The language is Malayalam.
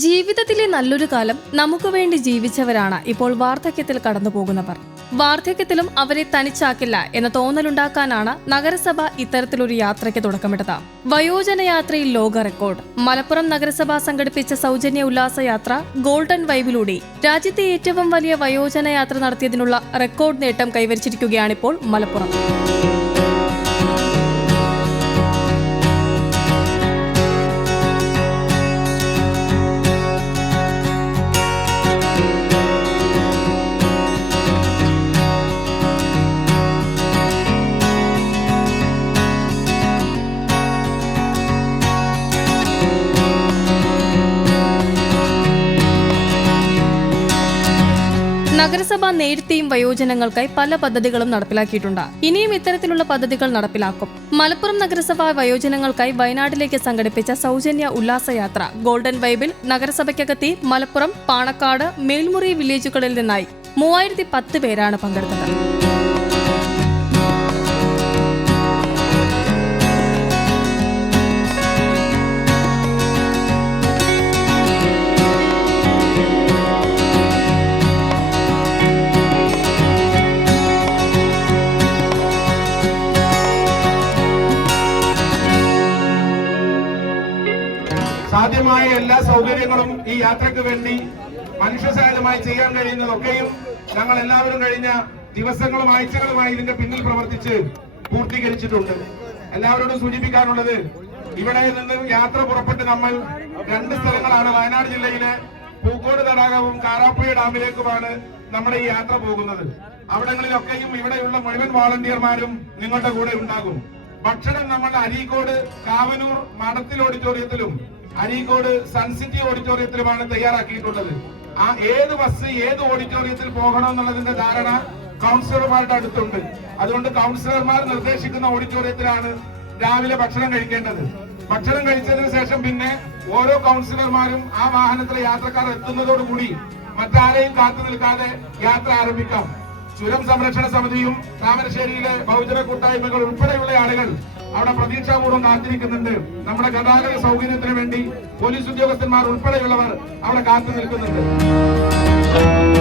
ജീവിതത്തിലെ നല്ലൊരു കാലം നമുക്ക് വേണ്ടി ജീവിച്ചവരാണ് ഇപ്പോൾ വാർദ്ധക്യത്തിൽ കടന്നു പോകുന്നവർ വാർദ്ധക്യത്തിലും അവരെ തനിച്ചാക്കില്ല എന്ന തോന്നലുണ്ടാക്കാനാണ് നഗരസഭ ഇത്തരത്തിലൊരു യാത്രയ്ക്ക് തുടക്കമിട്ടത്. വയോജന യാത്രയിൽ ലോക റെക്കോർഡ്. മലപ്പുറം നഗരസഭ സംഘടിപ്പിച്ച സൗജന്യ ഉല്ലാസ യാത്ര ഗോൾഡൻ വൈബിലൂടെ. രാജ്യത്തെ ഏറ്റവും വലിയ വയോജന യാത്ര നടത്തിയതിനുള്ള റെക്കോർഡ് നേട്ടം കൈവരിച്ചിരിക്കുകയാണിപ്പോൾ മലപ്പുറം. നഗരസഭ നേരത്തെയും വയോജനങ്ങൾക്കായി പല പദ്ധതികളും നടപ്പിലാക്കിയിട്ടുണ്ട്. ഇനിയും ഇത്തരത്തിലുള്ള പദ്ധതികൾ നടപ്പിലാക്കും. മലപ്പുറം നഗരസഭ വയോജനങ്ങൾക്കായി വയനാട്ടിലേക്ക് സംഘടിപ്പിച്ച സൗജന്യ ഉല്ലാസയാത്ര ഗോൾഡൻ വൈബിൽ നഗരസഭയ്ക്കകത്തി മലപ്പുറം പാണക്കാട് മേൽമുറി വില്ലേജുകളിൽ നിന്നായി മൂവായിരത്തി പത്ത് പേരാണ് പങ്കെടുത്തത്. സാധ്യമായ എല്ലാ സൗകര്യങ്ങളും ഈ യാത്രയ്ക്ക് വേണ്ടി മനുഷ്യസഹജമായി ചെയ്യാൻ കഴിയുന്നതൊക്കെയും ഞങ്ങൾ എല്ലാവരും കഴിഞ്ഞ ദിവസങ്ങളും ആഴ്ചകളുമായി ഇതിന്റെ പിന്നിൽ പ്രവർത്തിച്ച് പൂർത്തീകരിച്ചിട്ടുണ്ട്. എല്ലാവരോടും സൂചിപ്പിക്കാനുള്ളത് ഇവിടെ നിന്ന് യാത്ര പുറപ്പെട്ട് നമ്മൾ രണ്ട് സ്ഥലങ്ങളാണ്. വയനാട് ജില്ലയിലെ പൂക്കോട് തടാകവും കാരാപ്പുഴ ഡാമിലേക്കുമാണ് നമ്മുടെ ഈ യാത്ര പോകുന്നത്. അവിടങ്ങളിലൊക്കെയും ഇവിടെയുള്ള മുഴുവൻ വോളണ്ടിയർമാരും നിങ്ങളുടെ കൂടെ ഉണ്ടാകും. ഭക്ഷണം നമ്മൾ അരീക്കോട് കാവനൂർ മഠത്തിൽ ഓഡിറ്റോറിയത്തിലും അരീക്കോട് സൺസിറ്റി ഓഡിറ്റോറിയത്തിലുമാണ് തയ്യാറാക്കിയിട്ടുള്ളത്. ആ ഏത് ബസ് ഏത് ഓഡിറ്റോറിയത്തിൽ പോകണം എന്നുള്ളതിന്റെ ധാരണ കൗൺസിലർമാരുടെ അടുത്തുണ്ട്. അതുകൊണ്ട് കൗൺസിലർമാർ നിർദ്ദേശിക്കുന്ന ഓഡിറ്റോറിയത്തിലാണ് രാവിലെ ഭക്ഷണം കഴിക്കേണ്ടത്. ഭക്ഷണം കഴിച്ചതിന് ശേഷം പിന്നെ ഓരോ കൗൺസിലർമാരും ആ വാഹനത്തിലെ യാത്രക്കാർ എത്തുന്നതോടുകൂടി മറ്റാരെയും കാത്തു നിൽക്കാതെ യാത്ര ആരംഭിക്കാം. ചുരം സംരക്ഷണ സമിതിയും താമരശ്ശേരിയിലെ ബഹുജന കൂട്ടായ്മകൾ ഉൾപ്പെടെയുള്ള ആളുകൾ അവിടെ പ്രതീക്ഷാപൂർവം കാത്തിരിക്കുന്നുണ്ട്. നമ്മുടെ ഗതാഗത സൗകര്യത്തിന് വേണ്ടി പോലീസ് ഉദ്യോഗസ്ഥന്മാർ ഉൾപ്പെടെയുള്ളവർ അവിടെ കാത്തു നിൽക്കുന്നുണ്ട്.